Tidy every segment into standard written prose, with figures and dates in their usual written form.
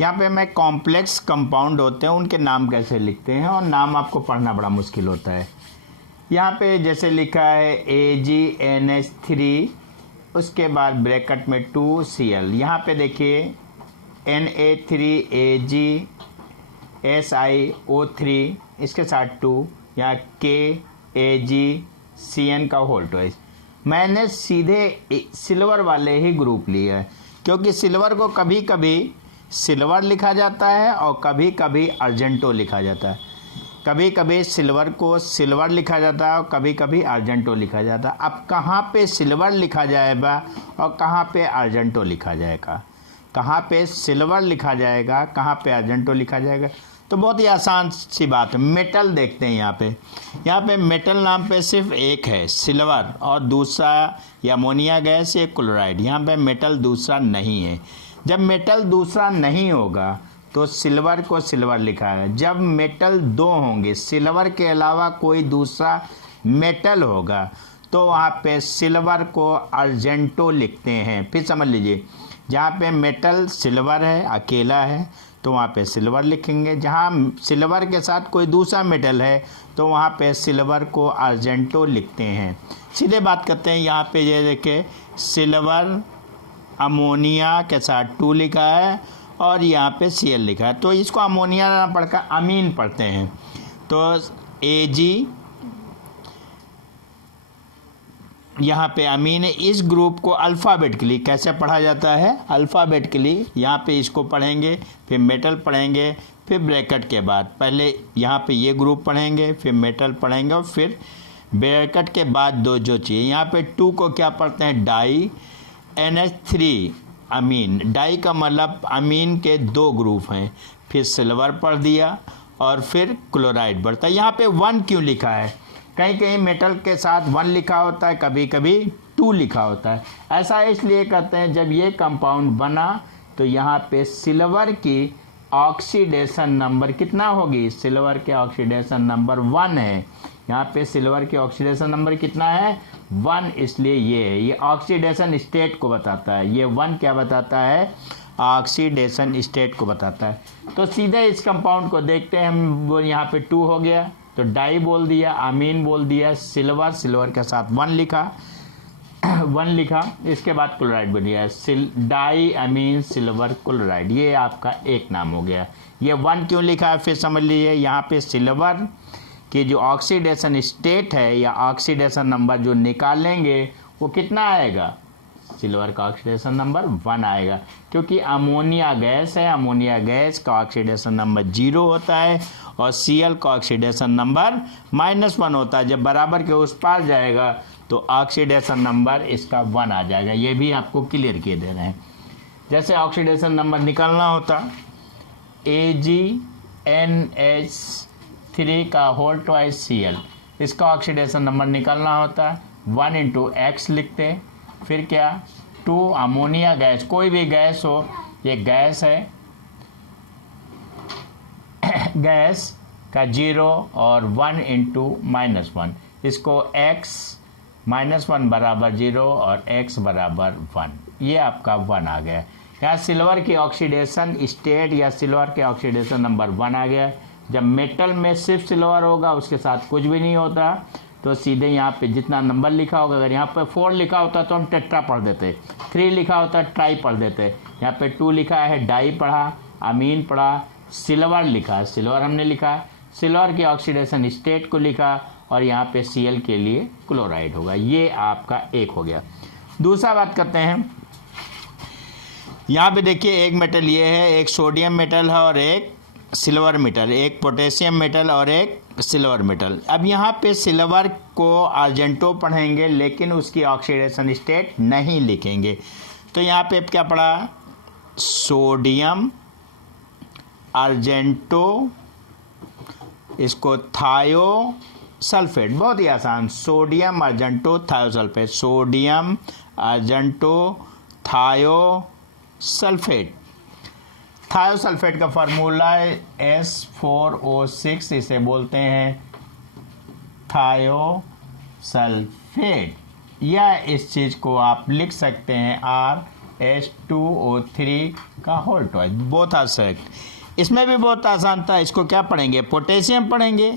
यहाँ पे मैं कॉम्प्लेक्स कंपाउंड होते हैं उनके नाम कैसे लिखते हैं, और नाम आपको पढ़ना बड़ा मुश्किल होता है। यहाँ पे जैसे लिखा है AgNH3, उसके बाद ब्रैकेट में 2Cl। यहाँ पे देखिए Na3AgSiO3 इसके साथ 2, यहाँ KAgCN का होल ट्वाइस। मैंने सीधे सिल्वर वाले ही ग्रुप लिए है, क्योंकि सिल्वर को कभी कभी सिल्वर लिखा जाता है और कभी कभी अर्जेंटो लिखा जाता है। कभी कभी सिल्वर को सिल्वर लिखा जाता है और कभी कभी अर्जेंटो लिखा जाता है। अब कहाँ पे सिल्वर लिखा जाएगा और कहाँ पे अर्जेंटो लिखा जाएगा, कहाँ पे सिल्वर लिखा जाएगा, कहाँ पे अर्जेंटो लिखा जाएगा, तो बहुत ही आसान सी बात है। मेटल देखते हैं यहाँ पे मेटल नाम पे सिर्फ एक है सिल्वर, और दूसरा या अमोनिया गैस या क्लोराइड। यहाँ पे मेटल दूसरा नहीं है। जब मेटल दूसरा नहीं होगा तो सिल्वर को सिल्वर लिखा है। जब मेटल दो होंगे, सिल्वर के अलावा कोई दूसरा मेटल होगा, तो वहाँ पे सिल्वर को अर्जेंटो लिखते हैं। फिर समझ लीजिए, जहाँ पे मेटल सिल्वर है अकेला है तो वहाँ पे सिल्वर लिखेंगे, जहाँ सिल्वर के साथ कोई दूसरा मेटल है तो वहाँ पे सिल्वर को अर्जेंटो लिखते हैं। सीधे बात करते हैं, यहाँ पे ये देखिए सिल्वर अमोनिया के साथ 2 लिखा है और यहाँ पे Cl लिखा है, तो इसको अमोनिया ना पढ़कर अमीन पढ़ते हैं। तो Ag यहाँ पे अमीन है। इस ग्रुप को अल्फ़ाबेटिकली कैसे पढ़ा जाता है, अल्फ़ाबेटिकली यहाँ पे इसको पढ़ेंगे, फिर मेटल पढ़ेंगे, फिर ब्रैकेट के बाद पहले यहाँ पे ये ग्रुप पढ़ेंगे, फिर मेटल पढ़ेंगे और फिर ब्रैकेट के बाद दो जो चाहिए। यहाँ पे 2 को क्या पढ़ते हैं, डाई NH3 अमीन। डाई का मतलब अमीन के 2 ग्रुप हैं। फिर सिल्वर पढ़ दिया और फिर क्लोराइड बढ़ता है। यहाँ पे 1 क्यों लिखा है, कहीं कहीं मेटल के साथ 1 लिखा होता है, कभी कभी 2 लिखा होता है। ऐसा इसलिए करते हैं, जब ये कंपाउंड बना तो यहाँ पे सिल्वर की ऑक्सीडेशन नंबर कितना होगी, सिल्वर के ऑक्सीडेशन नंबर 1 है। यहाँ पे सिल्वर के ऑक्सीडेशन नंबर कितना है, 1, इसलिए ये है। ये ऑक्सीडेशन स्टेट को बताता है। ये 1 क्या बताता है, ऑक्सीडेशन स्टेट को बताता है। तो सीधे इस कंपाउंड को देखते हैं हम। वो यहाँ पे 2 हो गया तो डाई बोल दिया, अमीन बोल दिया, सिल्वर, सिल्वर के साथ 1 लिखा 1 लिखा। इसके बाद क्लोराइड बन गया, डाई अमीन सिल्वर क्लोराइड। ये आपका एक नाम हो गया। ये 1 क्यों लिखा है फिर समझ लीजिए। यहाँ पे सिल्वर की जो ऑक्सीडेशन स्टेट है या ऑक्सीडेशन नंबर जो निकालेंगे वो कितना आएगा, सिल्वर का ऑक्सीडेशन नंबर 1 आएगा, क्योंकि अमोनिया गैस है। अमोनिया गैस का ऑक्सीडेशन नंबर 0 होता है और Cl का ऑक्सीडेशन नंबर -1 होता है। जब बराबर के उस पार जाएगा तो ऑक्सीडेशन नंबर इसका 1 आ जाएगा। ये भी आपको क्लियर किए दे रहे हैं। जैसे ऑक्सीडेशन नंबर निकालना होता, AgNH3 का होल ट्वाइस Cl, इसका ऑक्सीडेशन नंबर निकालना होता 1 × X लिखते, फिर क्या 2 अमोनिया गैस, कोई भी गैस हो, ये गैस है, गैस का 0 और 1 × -1, इसको X -1 बराबर 0 और X बराबर 1, ये आपका 1 आ गया। यहाँ सिल्वर की ऑक्सीडेशन स्टेट या सिल्वर के ऑक्सीडेशन नंबर 1 आ गया। जब मेटल में सिर्फ सिल्वर होगा, उसके साथ कुछ भी नहीं होता, तो सीधे यहाँ पे जितना नंबर लिखा होगा, अगर यहाँ पे 4 लिखा होता तो हम टेट्रा पढ़ देते, 3 लिखा होता ट्राई पढ़ देते। यहाँ पे 2 लिखा है, डाई पढ़ा, अमीन पढ़ा, सिल्वर लिखा, सिल्वर हमने लिखा, सिल्वर के ऑक्सीडेशन स्टेट को लिखा, और यहाँ पे Cl के लिए क्लोराइड होगा। ये आपका एक हो गया। दूसरा बात करते हैं, यहाँ पे देखिए एक मेटल ये है, एक सोडियम मेटल है और एक सिल्वर मेटल, एक पोटेशियम मेटल और एक सिल्वर मेटल। अब यहाँ पे सिल्वर को अर्जेंटो पढ़ेंगे, लेकिन उसकी ऑक्सीडेशन स्टेट नहीं लिखेंगे। तो यहाँ पे क्या पढ़ा, सोडियम अर्जेंटो, इसको थायो सल्फेट, बहुत ही आसान, सोडियम अर्जेंटो थायो सल्फेट, सोडियम अर्जेंटो थायो सल्फेट। थायो सल्फेट का फार्मूला है S4O6, इसे बोलते हैं थायो सल्फेट, या इस चीज़ को आप लिख सकते हैं H2O3 का whole twice, both are select. इसमें भी बहुत आसान था, इसको क्या पढ़ेंगे, पोटेशियम पढ़ेंगे,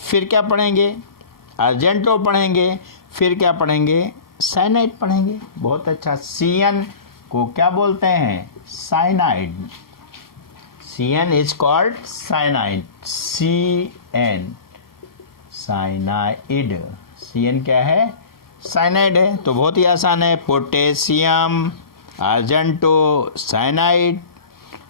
फिर क्या पढ़ेंगे, अर्जेंटो पढ़ेंगे, फिर क्या पढ़ेंगे, साइनाइड पढ़ेंगे। बहुत अच्छा। CN को क्या बोलते हैं, cyanide. CN is called cyanide, CN cyanide. CN क्या है, साइनाइड है। तो बहुत ही आसान है, पोटेशियम, अर्जेंटो, साइनाइड,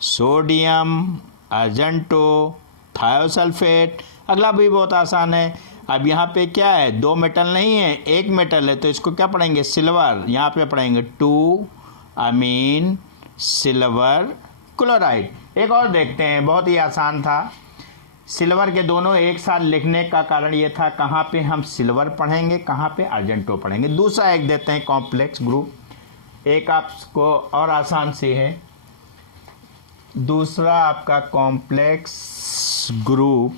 सोडियम, अर्जेंटो, थायोसल्फेट। अगला भी बहुत आसान है। अब यहाँ पे क्या है, दो मेटल नहीं है, एक मेटल है, तो इसको क्या पढ़ेंगे, सिल्वर। यहाँ पे पढ़ेंगे 2 अमीन सिल्वर क्लोराइड। एक और देखते हैं, बहुत ही आसान था। सिल्वर के दोनों एक साथ लिखने का कारण ये था, कहाँ पे हम सिल्वर पढ़ेंगे, कहाँ पे अर्जेंटो पढ़ेंगे। दूसरा एक देते हैं, कॉम्प्लेक्स ग्रुप। एक आपको और आसान सी है, दूसरा आपका कॉम्प्लेक्स ग्रुप।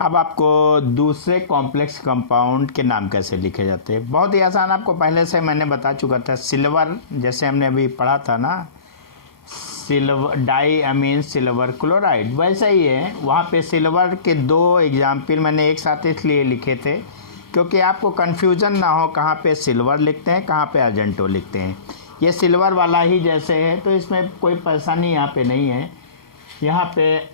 अब आपको दूसरे कॉम्प्लेक्स कंपाउंड के नाम कैसे लिखे जाते हैं, बहुत ही आसान, आपको पहले से मैंने बता चुका था। सिल्वर, जैसे हमने अभी पढ़ा था ना, सिल्वर डाई अमीन सिल्वर क्लोराइड, वैसा ही है। वहाँ पे सिल्वर के 2 एग्जाम्पल मैंने एक साथ इसलिए लिखे थे क्योंकि आपको कन्फ्यूज़न ना हो, कहाँ पे सिल्वर लिखते हैं, कहाँ पे अर्जेंटो लिखते हैं। ये सिल्वर वाला ही जैसे है, तो इसमें कोई परेशानी यहाँ पे नहीं है। यहाँ पे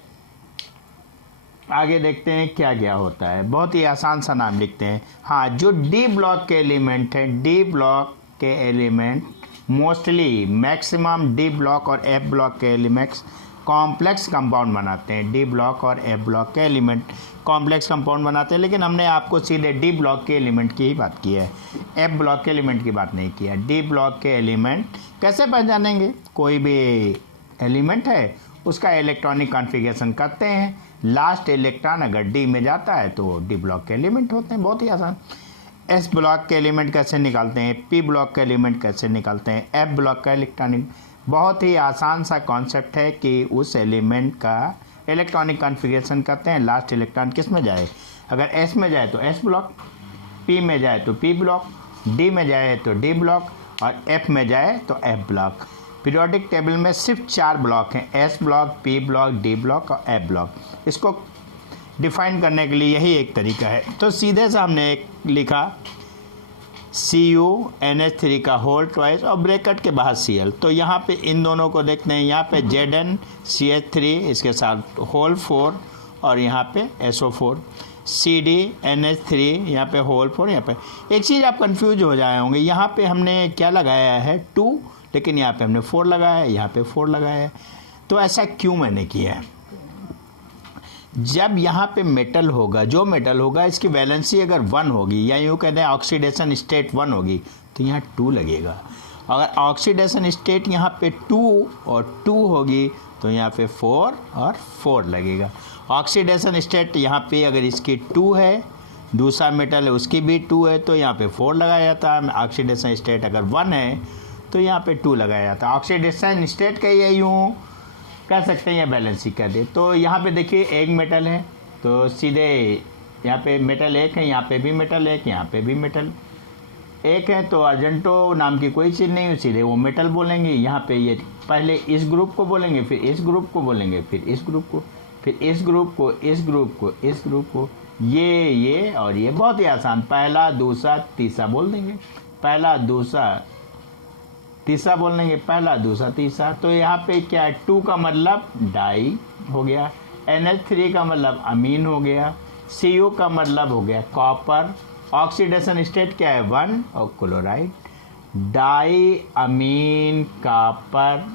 आगे देखते हैं क्या क्या होता है, बहुत ही आसान सा नाम लिखते हैं। हाँ, जो डी ब्लॉक के एलिमेंट हैं, डी ब्लॉक के element mostly maximum D block और एफ ब्लॉक के एलिमेंट्स कॉम्प्लेक्स कंपाउंड बनाते हैं। डी ब्लॉक और एफ ब्लॉक के एलिमेंट कॉम्प्लेक्स कंपाउंड बनाते हैं, लेकिन हमने आपको सीधे डी ब्लॉक के एलिमेंट की ही बात की है, एफ ब्लॉक के एलिमेंट की बात नहीं की है। डी ब्लॉक के एलिमेंट कैसे पहचानेंगे, कोई भी एलिमेंट है उसका इलेक्ट्रॉनिक कॉन्फ़िगरेशन करते हैं, लास्ट इलेक्ट्रॉन अगर डी में जाता है तो डी ब्लॉक के एलिमेंट होते हैं। बहुत ही आसान। एस ब्लॉक के एलिमेंट कैसे निकालते हैं, पी ब्लॉक के एलिमेंट कैसे निकालते हैं, एफ ब्लॉक का इलेक्ट्रॉनिक, बहुत ही आसान सा कॉन्सेप्ट है कि उस एलिमेंट का इलेक्ट्रॉनिक कॉन्फ़िगरेशन करते हैं, लास्ट इलेक्ट्रॉन किस में जाए, अगर एस में जाए तो एस ब्लॉक, पी में जाए तो पी ब्लॉक, डी में जाए तो डी ब्लॉक और एफ में जाए तो एफ ब्लॉक। पीरियोडिक टेबल में सिर्फ 4 ब्लॉक हैं, S block, P block, D block और एफ ब्लॉक। इसको डिफाइन करने के लिए यही एक तरीका है। तो सीधे से हमने एक लिखा CuNH3 का होल ट्वाइस और ब्रैकेट के बाहर Cl। तो यहाँ पे इन दोनों को देखते हैं, यहाँ पे ZnCH3 इसके साथ होल 4 और यहाँ पे SO4, CdNH3 यहाँ पे होल 4। यहाँ पे एक चीज़ आप कंफ्यूज हो जाए होंगे, यहाँ पे हमने क्या लगाया है 2, लेकिन यहाँ पे हमने 4 लगाया है, यहाँ पे 4 लगाया है। तो ऐसा क्यों मैंने किया है, जब यहाँ पे मेटल होगा, जो मेटल होगा इसकी वैलेंसी अगर 1 होगी, या यूँ कहते हैं ऑक्सीडेशन स्टेट 1 होगी, तो यहाँ 2 लगेगा। अगर ऑक्सीडेशन स्टेट यहाँ पे 2 और 2 होगी तो यहाँ पे 4 और 4 लगेगा। ऑक्सीडेशन स्टेट यहाँ पे अगर इसकी 2 है, दूसरा मेटल है उसकी भी 2 है, तो यहाँ पे 4 लगाया जाता है। ऑक्सीडेशन स्टेट अगर 1 है तो यहाँ पे 2 लगाया जाता है। ऑक्सीडेशन स्टेट का ये यूँ कह सकते हैं या बैलेंसिंग कर दे। तो यहाँ पे देखिए एक मेटल है, तो सीधे यहाँ पे मेटल एक है, यहाँ पे भी मेटल एक, यहाँ पे भी मेटल एक है, तो अर्जेंटो नाम की कोई चीज़ नहीं है, सीधे वो मेटल बोलेंगे। यहाँ पे ये पहले इस ग्रुप को बोलेंगे, फिर इस ग्रुप को बोलेंगे, फिर इस ग्रुप को, फिर इस ग्रुप को, इस ग्रुप को, इस ग्रुप को, ये और ये। बहुत ही आसान, पहला दूसरा तीसरा बोल देंगे, पहला दूसरा तीसरा बोल देंगे, पहला दूसरा तीसरा। तो यहाँ पे क्या है, 2 का मतलब डाई हो गया, NH3 का मतलब अमीन हो गया, Cu का मतलब हो गया कॉपर, ऑक्सीडेशन स्टेट क्या है 1 और क्लोराइड, डाई अमीन कॉपर,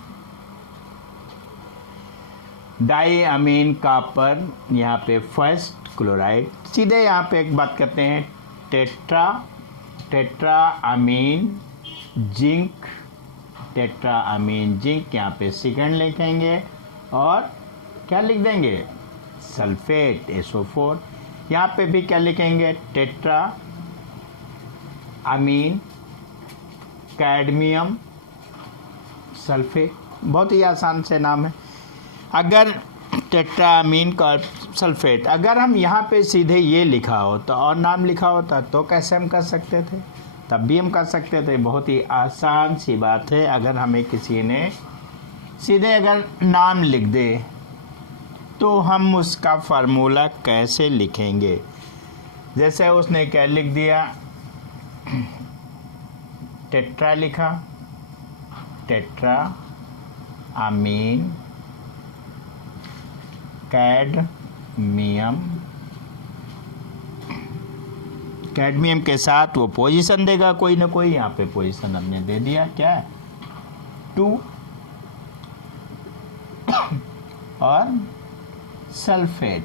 डाई अमीन कॉपर, यहाँ पे फर्स्ट क्लोराइड। सीधे यहाँ पे एक बात करते हैं, tetra amine zinc, tetra amine zinc, यहाँ पे सेकंड लिखेंगे और क्या लिख देंगे, सल्फेट SO4। यहाँ पे भी क्या लिखेंगे, टेट्रा अमीन कैडमियम सल्फेट। बहुत ही आसान से नाम है। अगर टेट्रा अमीन का सल्फेट, अगर हम यहाँ पे सीधे ये लिखा हो तो और नाम लिखा होता तो कैसे हम कर सकते थे, तब भी हम कर सकते थे। बहुत ही आसान सी बात है। अगर हमें किसी ने सीधे अगर नाम लिख दे तो हम उसका फार्मूला कैसे लिखेंगे? जैसे उसने क्या लिख दिया, टेट्रा लिखा, टेट्रा अमीन कैडमियम, कैडमियम के साथ वो पोजीशन देगा कोई ना कोई। यहाँ पे पोजीशन हमने दे दिया, क्या है 2 और सल्फेट।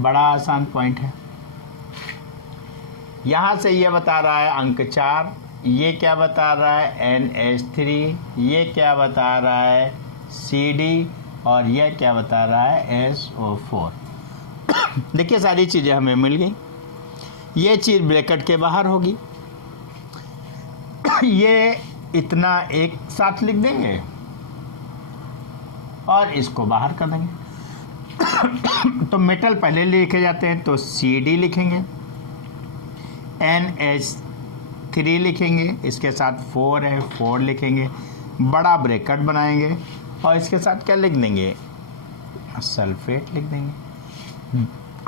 बड़ा आसान पॉइंट है। यहाँ से ये बता रहा है अंक 4, ये क्या बता रहा है NH3, ये क्या बता रहा है CD और ये क्या बता रहा है SO4। देखिए सारी चीज़ें हमें मिल गई। ये चीज़ ब्रैकेट के बाहर होगी, ये इतना एक साथ लिख देंगे और इसको बाहर कर देंगे। तो मेटल पहले लिखे जाते हैं, तो CD लिखेंगे, NH3 लिखेंगे, इसके साथ 4 है 4 लिखेंगे, बड़ा ब्रैकेट बनाएंगे और इसके साथ क्या लिख देंगे सल्फेट लिख देंगे।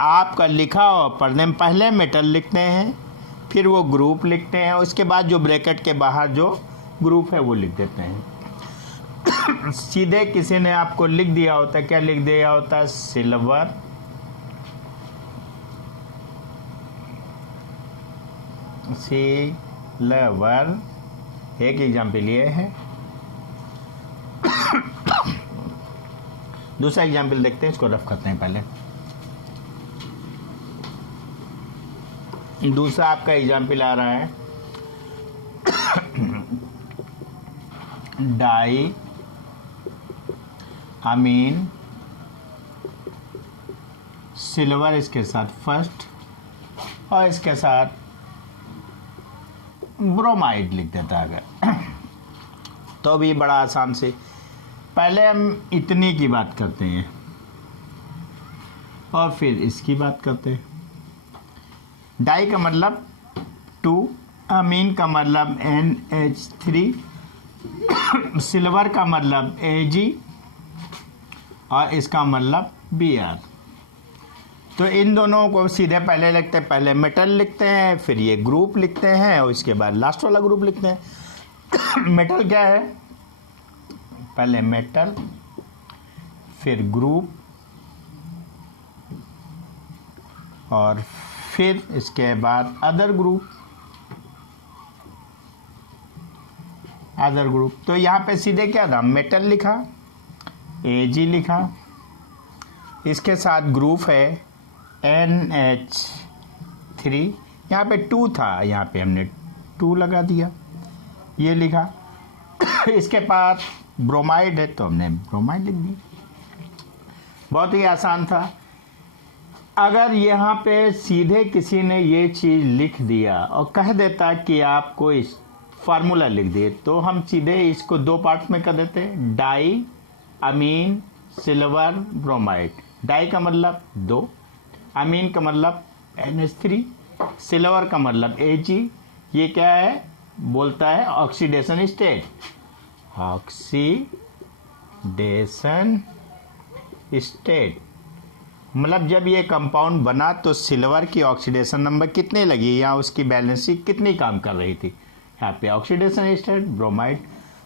आपका लिखा हुआ पढ़ने में पहले मेटल लिखते हैं, फिर वो ग्रुप लिखते हैं, उसके बाद जो ब्रैकेट के बाहर जो ग्रुप है वो लिख देते हैं। सीधे किसी ने आपको लिख दिया होता, क्या लिख दिया होता, सिल्वर सिल्वर। एक एग्जाम्पल ये है। दूसरा एग्जाम्पल देखते हैं, इसको रफ करते हैं पहले। दूसरा आपका एग्जाम्पल आ रहा है डाई अमीन सिल्वर, इसके साथ फर्स्ट और इसके साथ ब्रोमाइड लिख देता है अगर। तो भी बड़ा आसान से पहले हम इतनी की बात करते हैं और फिर इसकी बात करते हैं। डाई का मतलब 2, अमीन का मतलब NH3, सिल्वर का मतलब Ag और इसका मतलब Br। तो इन दोनों को सीधे पहले लिखते हैं, पहले मेटल लिखते हैं, फिर ये ग्रुप लिखते हैं और इसके बाद लास्ट वाला ग्रुप लिखते हैं। मेटल क्या है, पहले मेटल फिर ग्रुप और फिर इसके बाद अदर ग्रुप। तो यहाँ पे सीधे क्या था, मेटल लिखा, Ag लिखा, इसके साथ ग्रुप है NH3, यहाँ पे 2 था, यहाँ पे हमने 2 लगा दिया, ये लिखा। इसके पास ब्रोमाइड है तो हमने ब्रोमाइड लिख दी। बहुत ही आसान था। अगर यहाँ पे सीधे किसी ने ये चीज़ लिख दिया और कह देता कि आपको इस फार्मूला लिख दिए, तो हम सीधे इसको 2 पार्ट में कर देते, डाई अमीन सिल्वर ब्रोमाइड। डाई का मतलब 2, अमीन का मतलब NH3, सिल्वर का मतलब Ag। ये क्या है, बोलता है ऑक्सीडेशन स्टेट, ऑक्सीडेशन स्टेट। मतलब जब ये कंपाउंड बना तो सिल्वर की ऑक्सीडेशन नंबर कितने लगी या उसकी बैलेंसिंग कितनी काम कर रही थी। यहाँ पे ऑक्सीडेशन स्टेट ब्रोमाइड।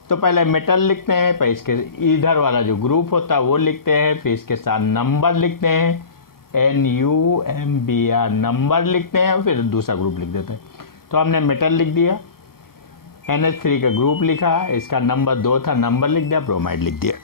तो पहले मेटल लिखते हैं, फिर इसके इधर वाला जो ग्रुप होता है वो लिखते हैं, फिर इसके साथ नंबर लिखते हैं NUMBR नंबर लिखते हैं और फिर दूसरा ग्रुप लिख देते हैं। तो हमने मेटल लिख दिया, NH3 का ग्रुप लिखा, इसका नंबर 2 था, नंबर लिख दिया, ब्रोमाइड लिख दिया।